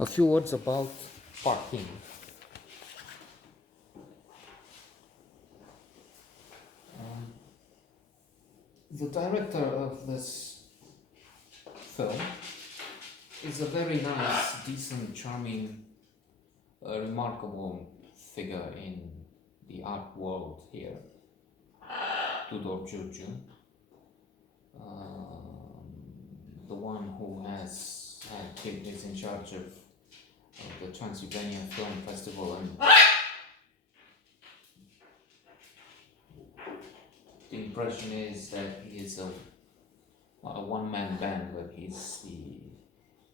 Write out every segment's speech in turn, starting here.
A few words about parking. The director of this film is a very nice, decent, charming, remarkable figure in the art world here, Tudor Giurgiu, the one who is in charge of the Transylvania Film Festival, and the impression is that he is a one-man band, but he's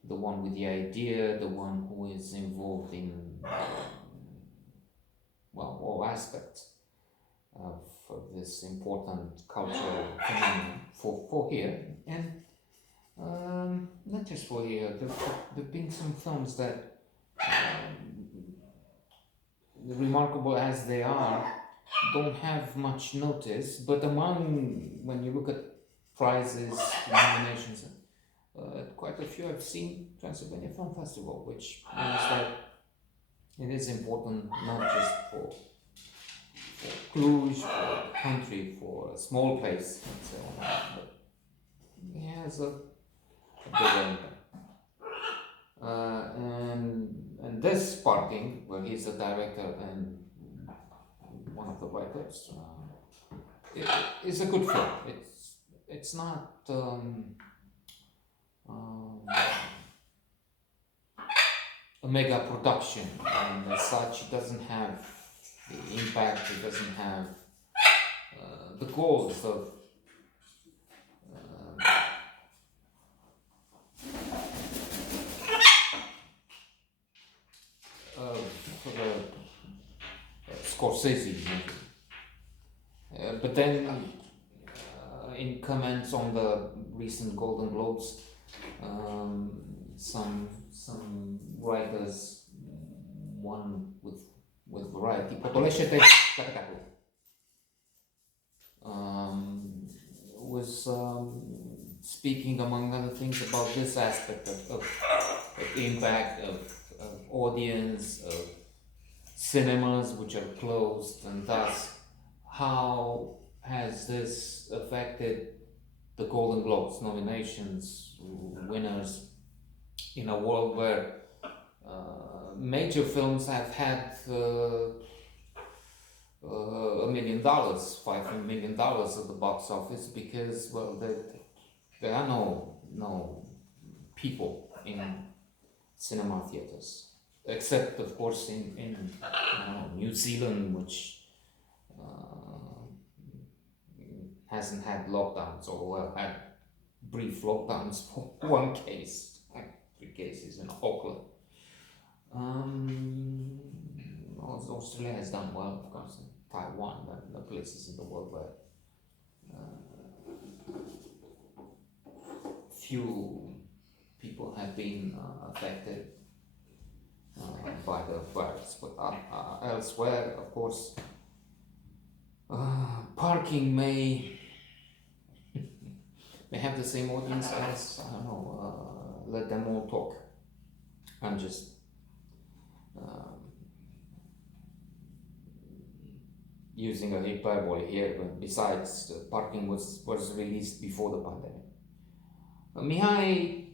the one with the idea, the one who is involved in all aspects of this important cultural phenomenon for here, and not just for here. There've been some films that, remarkable as they are, don't have much notice. But when you look at prizes, nominations, quite a few I've seen Transylvania Film Festival, which means that it is important not just for Cluj, for the country, for a small place, and so on, but it has a bigger impact. And this parking, where he's the director and one of the writers, is a good film. It's not a mega production, and as such, it doesn't have the impact. It doesn't have the goals of Scorsese movie. But then, in comments on the recent Golden Globes, some writers, one with Variety, Potoleshete Takataku, was speaking, among other things, about this aspect of impact, of audience, of cinemas which are closed, and thus how has this affected the Golden Globes nominations, winners, in a world where major films have had $1 million, $5 million at the box office, because there are no people in cinema theaters, except of course in New Zealand, which hasn't had lockdowns, or well, had brief lockdowns for one case, like 3 cases in Auckland. Australia has done well, of course, in Taiwan, and the places in the world where few people have been affected by the virus. But elsewhere, of course, parking may have the same audience as, I don't know, Let Them All Talk. I'm just using a hyperbole here, but besides, parking was released before the pandemic. Mihai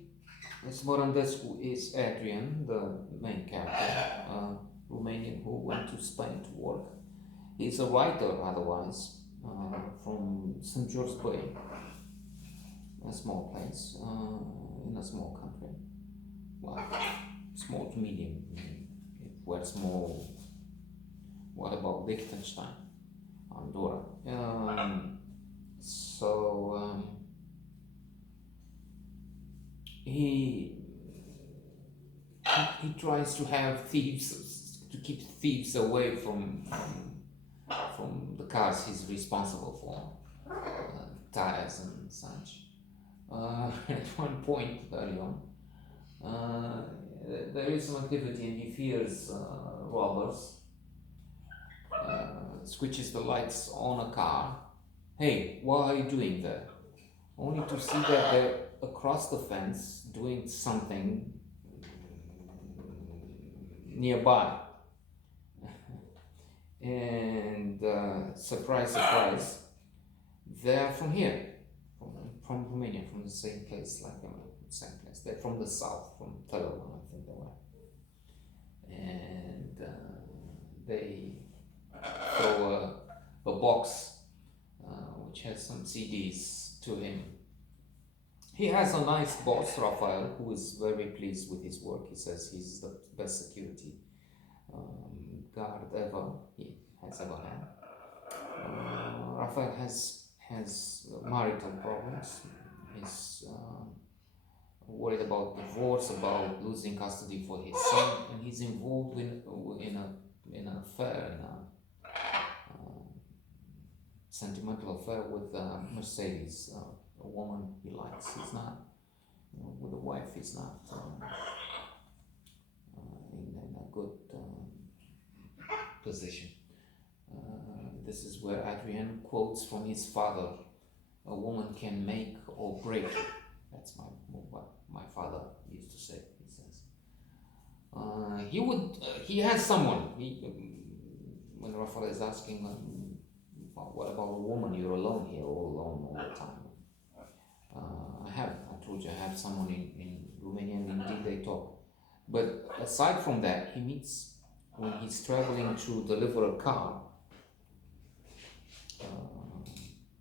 Smorandescu is Adrian, the main character, Romanian who went to Spain to work. He's a writer, otherwise, from St. George Bay, a small place in a small country. Well, small to medium. If we're small, what about Liechtenstein, Andorra? He tries to have thieves, to keep thieves away from the cars he's responsible for, tires and such. At one point early on, there is some activity, and he fears robbers. Switches the lights on a car. Hey, what are you doing there? Only to see that they're across the fence doing something nearby. And surprise, surprise, they're from here, from Romania, from the same place, same place. They're from the south, from Tălăuan, I think they were. And they throw a box which has some CDs to him. He has a nice boss, Rafael, who is very pleased with his work. He says he's the best security guard he has ever had. Rafael has marital problems. He's worried about divorce, about losing custody for his son, and he's involved in an affair, in a sentimental affair with Mercedes, a woman he likes. He's not, with a wife, he's not in a good position. This is where Adrian quotes from his father: "A woman can make or break." That's what my father used to say. He says he has someone. When Rafael is asking, "What about a woman? You're alone here, all alone all the time." I told you I have someone in Romania, and indeed they talk. But aside from that, he meets when he's traveling to deliver a car.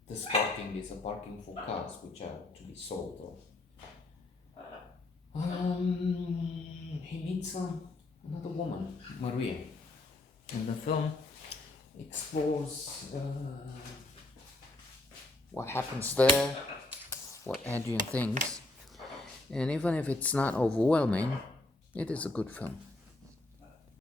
This parking is a parking for cars which are to be sold. He meets another woman, Maria, and the film explores what happens there, what Adrian thinks, and even if it's not overwhelming, it is a good film.